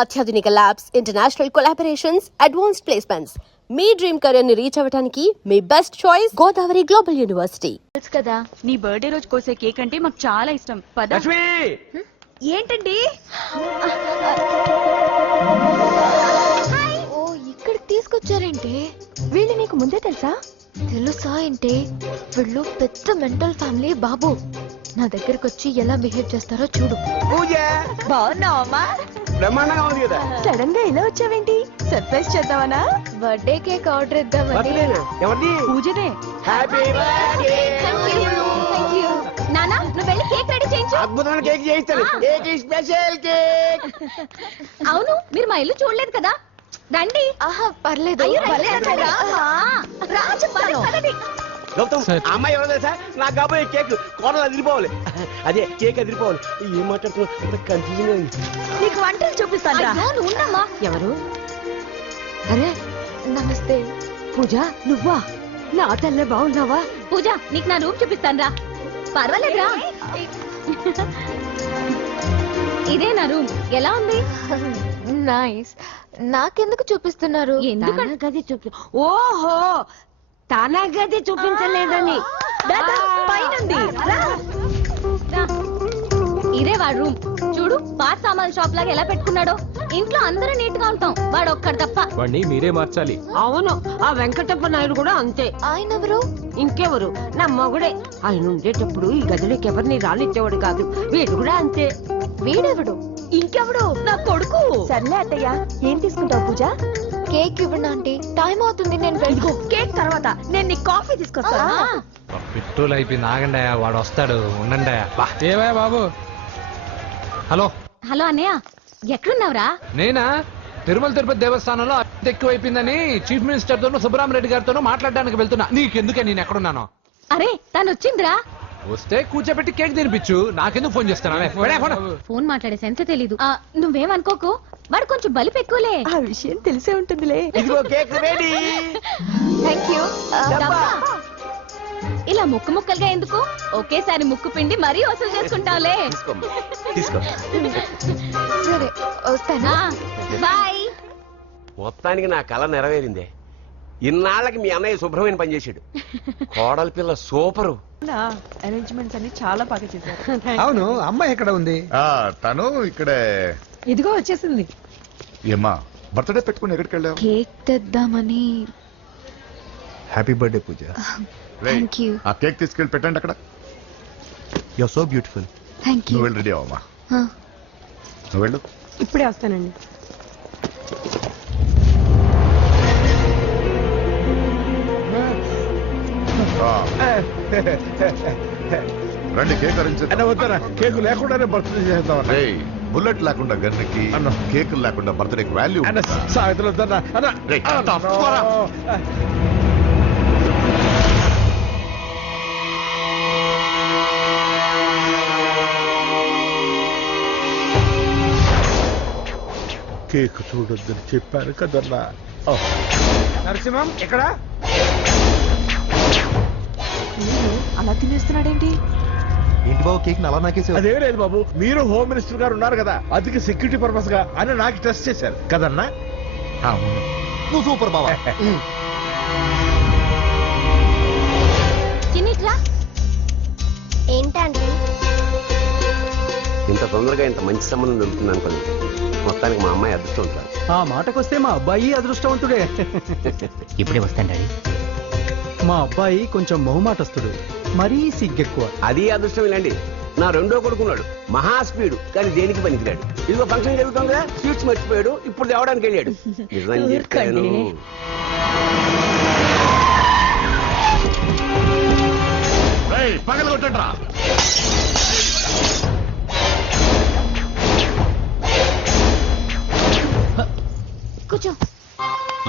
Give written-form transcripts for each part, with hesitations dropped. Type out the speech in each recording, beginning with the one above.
అత్యాధునిక labs, international collaborations, advanced placements. మీ dream career ని రీచ్ అవ్వడానికి మీ best choice Godavari global university. తెలుసు కదా, నీ బర్త్డే రోజు కోసే కేక్ అంటే మాకు చాలా ఇష్టం. పద. ఏంటండి? ఓ, ఇక్కడికి తీసుకొచ్చారేంటి? వీళ్ళు నీకు ముందే తెలుసా? తెలుసా ఏంటి? వీళ్ళు పెద్ద మెంటల్ ఫ్యామిలీ బాబు. నా దగ్గరకు వచ్చి ఎలా బిహేవ్ చేస్తారో చూడు. బాగున్నావమ్మా? బ్రహ్మాండంగా ఉంది కదా. సడన్ గా ఇలా వచ్చావేంటి? సర్ప్రైజ్ చేద్దామనా? బర్త్డే కేక్ ఆర్డర్ ఇద్దామని. ఎవరిది? పూజదే. Happy birthday. Thank you. నానా, నువ్వు వెళ్ళి కేక్ రెడీ చేయించు. అద్భుతమైన కేక్ చేయిస్తాను. Cake special cake. అవును, మీరు మా ఇల్లు చూడలేదు కదా, రండి. ఆహా, పర్లేదు. గౌతమ్, ఆ అమ్మాయి ఎవరో తెలుసా? నాకు కాబోయే కేక్ కోడలు అదిరిపోవాలి. అదే కేక్ అదిరిపోవాలి. ఏం మాట్లాడుతున్నా కన్ఫ్యూజన్ అయింది. నీకు వంటలు చూపిస్తాను. ఉండమ్మా. ఎవరు? అరే, నమస్తే. పూజ, నువ్వా? నా తల్లే, బాగున్నావా? పూజ, నీకు నా రూమ్ చూపిస్తాను రా. పర్వాలేదురా. ఇదే నా రూమ్. ఎలా ఉంది? నైస్. నాకెందుకు చూపిస్తున్నారు? గది చూపి. ఓహో, తన గది చూపించలేదని. పైనుంది. ఇదే వాడు రూమ్. చూడు, పాత సామాన్ షాప్ లాగా ఎలా పెట్టుకున్నాడో. ఇంట్లో అందరూ నీట్ గా ఉంటాం, వాడు ఒక్కడు తప్ప. వాడిని మీరే మార్చాలి. అవును, ఆ వెంకటప్ప నాయుడు కూడా అంతే. ఆయన ఎవరు? ఇంకెవరు? నా మొగుడే. ఆయన ఉండేటప్పుడు ఈ గదిలోకి ఎవరిని రానిచ్చేవాడు కాదు. వీడు కూడా అంతే. వీడెవడు? ఇంకెవడు? నా కొడుకు. సర్లే అత్తయ్య, ఏం తీసుకుంటావు పూజ? కేక్ ఇవ్వండి ఆంటీ, టైం అవుతుంది. నేను వెళ్ళి కేక్ తర్వాత నేను నీ కాఫీ తీసుకొస్తాను. పెట్రోల్ అయిపోయింది, ఆగండాయా, వాడు వస్తాడు, ఉండండి. ఏవా బాబు? హలో హలో అన్నయ్య, ఎక్కడున్నావురా? నేనా? తిరుమల తిరుపతి దేవస్థానంలో అత్యంత ఎక్కువైపోయిందని చీఫ్ మినిస్టర్ తోనూ సుబ్బరామరెడ్డి గారితోనూ మాట్లాడడానికి వెళ్తున్నా. నీకెందుకే నేను ఎక్కడున్నాను? అరే, తను వచ్చిందిరా. వస్తే కూర్చోబెట్టి కేక్ తినిపించు, నాకెందుకు ఫోన్ చేస్తాను? ఫోన్ మాట్లాడే సెన్స్ తెలీదు. నువ్వేమనుకోకు, వాడు కొంచెం బలిపు ఎక్కువలే. ఆ విషయం తెలిసే ఉంటుందిలే. ఇదిగో కేక్ రెడీ. Thank you. ఇలా ముక్కు ముక్కలుగా ఎందుకు? ఒకేసారి ముక్కు పిండి మరీ వసూలు చేసుకుంటావులే. తీసుకో. సరే, వస్తానా? బాయ్. మొత్తానికి నా కళ నెరవేరిందే. ఇన్నాళ్ళకి మీ అన్నయ్య శుభ్రమైన పని చేశాడు. కోడలి పిల్ల సూపరు. అరేంజ్మెంట్స్ అన్ని చాలా బాగా చేశారు. అవును, అమ్మాయి ఎక్కడ ఉంది? తను ఇక్కడే. ఇదిగో వచ్చేసింది. ఏమ్మా, బర్త్డే పెట్టుకుని ఎక్కడికి వెళ్ళావు? కేక్ తెద్దామని. Happy birthday Pooja. Thank you. ఆ కేక్ తీసుకెళ్ళి పెట్టండి అక్కడ. You are so beautiful. Thank you. నువ్వు వెళ్ళి రెడీ అవమ్మా. నువ్వు వెళ్ళు. ఇప్పుడే వస్తానండి. రండి, కేక్ అరేంజ్ వద్దరా, కేకు లేకుండానే బర్త్డే చేద్దాం. బుల్లెట్ లేకుండా గన్నుకి, కేక్ లేకుండా బర్త్డేకి వాల్యూ. సాయంత్రం వద్దన్నా. కేక్ చూడొద్దని చెప్పాను కదన్నా. నరసింహం ఎక్కడ? అలా తినేస్తున్నాడేంటి? ఏంటి బాబు, కేక్ అలా నాకేసావు? అదేం లేదు బాబు, మీరు హోమ్ మినిస్టర్ గారు ఉన్నారు కదా, అందుకే సెక్యూరిటీ పర్పస్ గా అని నాకు టెస్ట్ చేశారు కదన్నా. నువ్వు సూపర్ బాబా. చిన్నిట్రా. ఏంటండి ఇంత తొందరగా ఇంత మంచి సంబంధం దొరుకుతుంది అనుకోండి. మొత్తానికి మా అమ్మాయి అదృష్టవంతురాలు. ఆ మాటకొస్తే మా అబ్బాయి అదృష్టవంతుడే. ఇప్పుడే వస్తాను డాడీ. మా అబ్బాయి కొంచెం మొహమాటస్తుడు, మరీ సిగ్గెక్కువ. అది అదృష్టం. ఇలాండి నా రెండో కొడుకున్నాడు, మహా స్పీడు, కానీ దేనికి పనికిరాడు. ఇదిగో ఫంక్షన్ జరుగుతుంది కదా, స్వీట్స్ మర్చిపోయాడు, ఇప్పుడు తేవడానికి వెళ్ళాడు. నిజం చెప్పాను. పగల కొట్టండిరా. కూర్చో.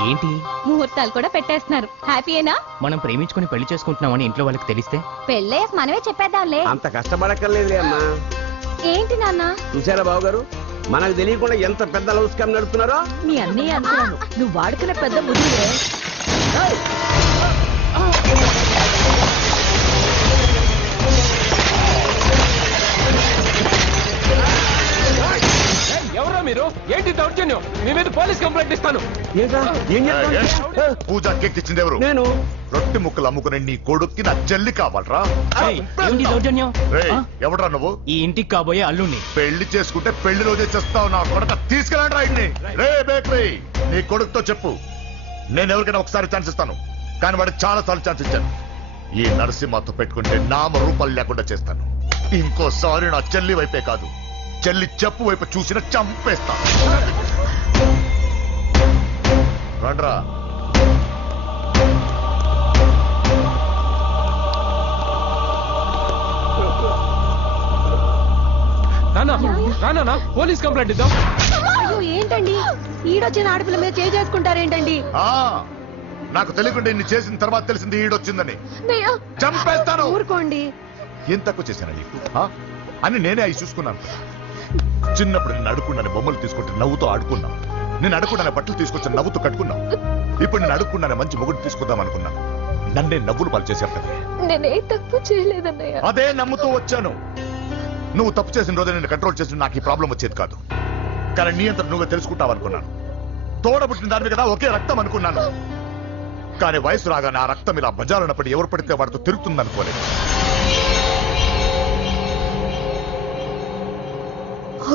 ఏంటి? ముహూర్తాలు కూడా పెట్టేస్తున్నారు. హ్యాపీయేనా? మనం ప్రేమించుకుని పెళ్లి చేసుకుంటున్నామని ఇంట్లో వాళ్ళకి తెలిస్తే? పెళ్ళయ్యాక మనమే చెప్పేద్దాంలే. అంత కష్టపడక్కర్లేదులే అమ్మా. ఏంటి నాన్న? చూసారా బాబు గారు, మనకు తెలియకుండా ఎంత పెద్ద లవ్ స్కామ్ నడుపుతున్నారో. మీ అన్నయ్య అనుకున్నాను, నువ్వు వాడుకునే పెద్ద ముద్దులే. ఎవరా మీరు? ఏంటి దౌర్జన్యం? మీ మీద పోలీస్ కంప్లైంట్ ఇస్తాను. ఏం చేస్తావు? పూజ కేక్ ఇచ్చింది ఎవరు? నేను రొట్టె ముక్కలు అమ్ముకునే నీ కొడుక్కి నా చెల్లి కావాలరా? ఏయ్, ఏంటి దౌర్జన్యం? రేయ్, ఆ? ఎవడ్రా నువ్వు? ఈ ఇంటికి కాబోయే అల్లుణ్ణి. పెళ్లి చేసుకుంటే పెళ్లి రోజే చేస్తావు నా కొడుక. తీసుకెళ్ళండి రాయిని. రే బేకరీ, నీ కొడుకుతో చెప్పు, నేను ఎవరికైనా ఒకసారి ఛాన్స్ ఇస్తాను, కానీ వాడికి చాలా సార్లు ఛాన్స్ ఇచ్చాను. ఈ నరసింహతో పెట్టుకుంటే నామ రూపాలు లేకుండా చేస్తాను. ఇంకోసారి నా చెల్లి వైపే కాదు, చెల్లి చెప్పు వైపు చూసిన చంపేస్తాను. రండ్రా. నానా పోలీస్ కంప్లైంట్ ఇద్దాం. అయ్యో ఏంటండి ఈడొచ్చిన ఆడపిల్ల మీద చేసుకుంటారేంటండి? ఆ, నాకు తెలియకుండా ఇన్ని చేసిన తర్వాత తెలిసింది ఈడొచ్చిందని. చంపేస్తాను. ఊరుకోండి. ఏం తక్కువ చేశాను నీకు? అని నేనే అవి చూసుకున్నాను. చిన్నప్పుడు నేను అడుక్కున్నాను బొమ్మలు తీసుకుంటే నవ్వుతో ఆడుకున్నా, నేను అడుక్కున్నాను బట్టలు తీసుకొచ్చి నవ్వుతూ కట్టుకున్నా. ఇప్పుడు నేను అడుక్కున్నాను మంచి మొగుడు తీసుకుందాం అనుకున్నాను, నన్నే నవ్వులు పాలు చేశారు కదా. నేనే తప్పు చేయలేదన్నయ్య. అదే నమ్ముతూ వచ్చాను. నువ్వు తప్పు చేసిన రోజు నేను కంట్రోల్ చేసిన నాకు ఈ ప్రాబ్లం వచ్చేది కాదు. కానీ నీ అంతా నువ్వే తెలుసుకుంటావు అనుకున్నాను. తోడబుట్టిన దాని కదా ఒకే రక్తం అనుకున్నాను. కానీ వయసు రాగానే ఆ రక్తం ఇలా బజారున్నప్పుడు ఎవరు పడితే వాడితో తిరుగుతుంది అనుకోలేదు.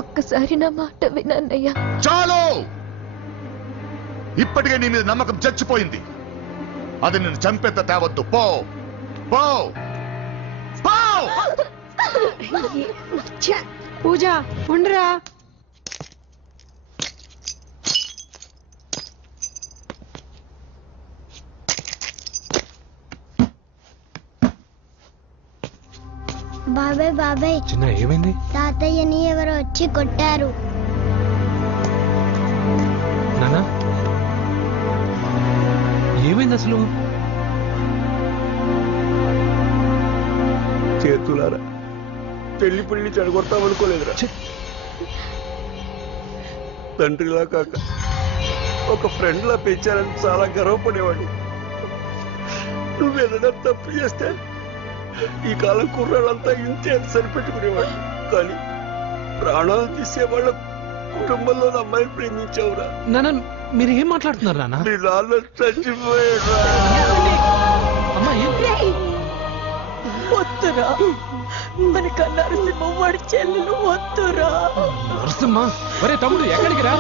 ఒక్కసారి నా మాట వినన్నయ్య. చాలు, ఇప్పటికే నీ మీద నమ్మకం చచ్చిపోయింది. అది నిన్ను చంపేత తేవద్దు. పో పో పో. పూజ ఉండరా. బాబాయ్ బాబాయ్, చిన్న ఏమైంది? తాతయ్యని ఎవరో వచ్చి కొట్టారు. నానా ఏమైంది అసలు? చేతులారా పెళ్లి పెళ్లి చెడగొడతామనుకోలేదురా. తండ్రిలా కాక ఒక ఫ్రెండ్ లా పెంచాలని చాలా గర్వపడేవాడు. నువ్వేదైనా తప్పు చేస్తే ఈ కాలం కుర్రాళ్ళంతా ఇంతే అని సరిపెట్టుకునేవాడు. కానీ ప్రాణాలు తీసేవాళ్ళ కుటుంబంలో అమ్మాయిని ప్రేమించావురా. నాన్న మీరు ఏం మాట్లాడుతున్నారు నాన్న? నీ నాన్న చచ్చిపోయాడు. అమ్మా వద్దురా, మనకు నరసింహ వాడి చెల్లెలు వద్దురా. నరసింహ, ఒరే తమ్ముడు ఎక్కడికి రా?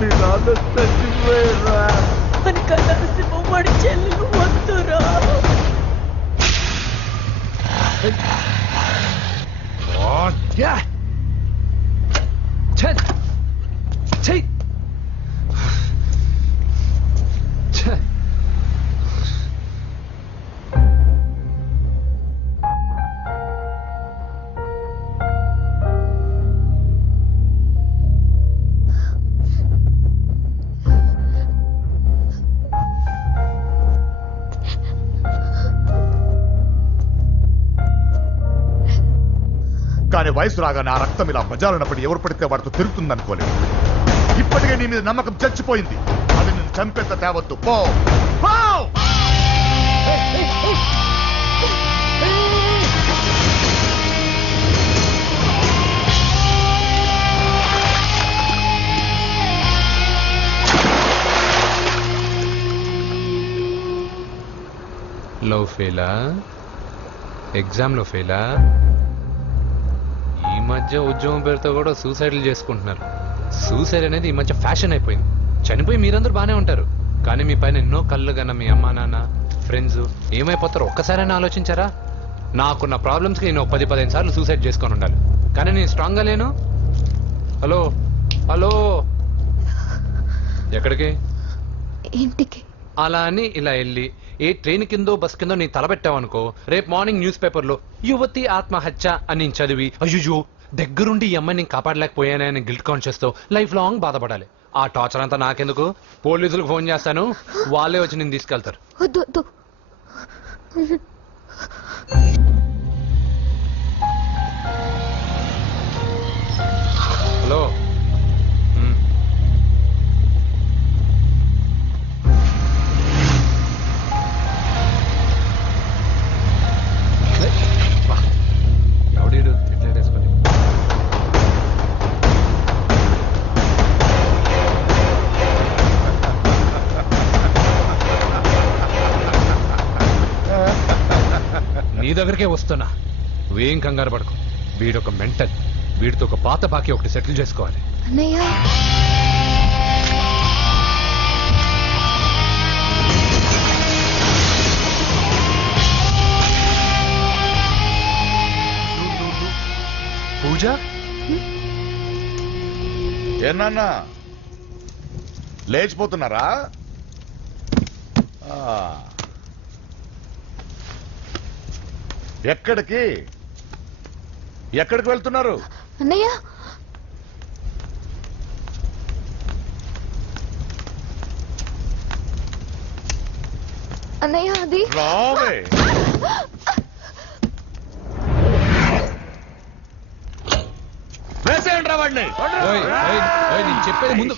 నీ నాన్న చచ్చిపోయాడు. మనకు నరసింహ వాడి చెల్లెలు వద్దురా. కానీ వయసు రాగానే ఆ రక్తం ఇలా బజారున్నప్పుడు ఎవరు పడితే వాడితో తిరుగుతుంది అనుకోలేదు. ఇప్పటికే నీ మీద నమ్మకం చచ్చిపోయింది. అది నిన్ను చంపేత తేవద్దు. పో పో. లవ్ ఫెయిలా? ఎగ్జామ్లో ఫెయిలా? ఈ మధ్య ఉద్యోగం పేరుతో కూడా సూసైడ్లు చేసుకుంటున్నారు. సూసైడ్ అనేది ఈ మధ్య ఫ్యాషన్ అయిపోయింది. చనిపోయి మీరందరూ బాగానే ఉంటారు, కానీ మీ పైన ఎన్నో కళ్ళు కన్నా మీ అమ్మా నాన్న ఫ్రెండ్స్ ఏమైపోతారో ఒక్కసారైనా ఆలోచించారా? నాకున్న ప్రాబ్లమ్స్కి నేను 10-15 సార్లు సూసైడ్ చేసుకొని ఉండాలి, కానీ నేను స్ట్రాంగ్గా లేను. హలో హలో, ఎక్కడికి? ఇంటికి. అలా అని ఇలా వెళ్ళి ఏ ట్రైన్ కిందో బస్ కిందో నీ తలబెట్టావనుకో, రేపు మార్నింగ్ న్యూస్ పేపర్లో యువతి ఆత్మహత్య అని నేను చదివి అయ్యో దగ్గరుండి ఈ అమ్మాయిని నేను కాపాడలేకపోయానని గిల్ట్ కాన్షియస్ తో లైఫ్ లాంగ్ బాధపడాలి. ఆ టార్చర్ అంతా నాకెందుకు? పోలీసులకు ఫోన్ చేస్తాను, వాళ్ళే వచ్చి నేను తీసుకెళ్తారు. వద్దు వద్దు. హలో, ఎవడీడు ఇట్లా వేసుకొని దగ్గరకే వస్తున్నా. నువ్వేం కంగారు పడకు. వీడొక మెంటల్. వీడితో ఒక పాత బాకీ ఒకటి సెటిల్ చేసుకోవాలి. అన్నయ్య పూజ, ఏనా లేచిపోతున్నారా? ఎక్కడికి ఎక్కడికి వెళ్తున్నారు? అన్నయ్య అన్నయ్య అది రావే. వేసేయండి రా వాడిని. నేను చెప్పేది ముందు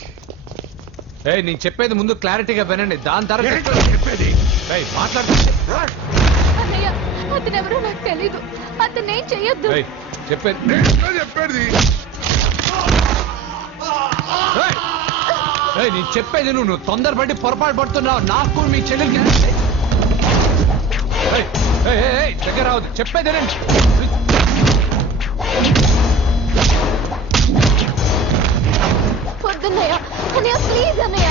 నేను చెప్పేది ముందు క్లారిటీగా వినండి. దాని తర్వాత చెప్పేది మాట్లాడుతుంది. అన్నయ్య అతనెవరో నాకు తెలీదు. అతనేం చెయ్యొద్దు. చెప్పేది చెప్పేది నేను చెప్పేది నువ్వు తొందరపడి పొరపాటు పడుతున్నావు. నాకు మీ చెల్లెలకి దగ్గర రావద్దు. చెప్పేది వద్దన్నయ్య. అన్నయ్య ప్లీజ్ అన్నయ్య.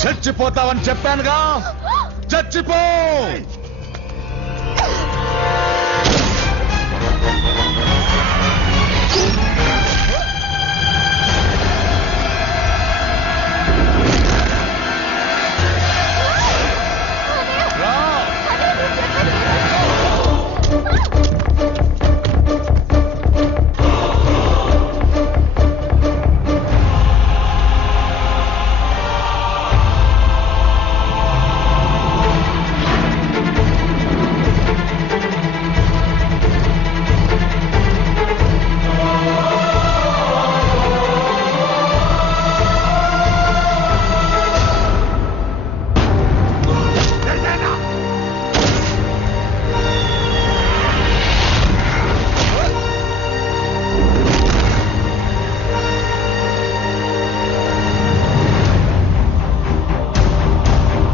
చచ్చిపోతావని చెప్పానుగా. చచ్చిపో.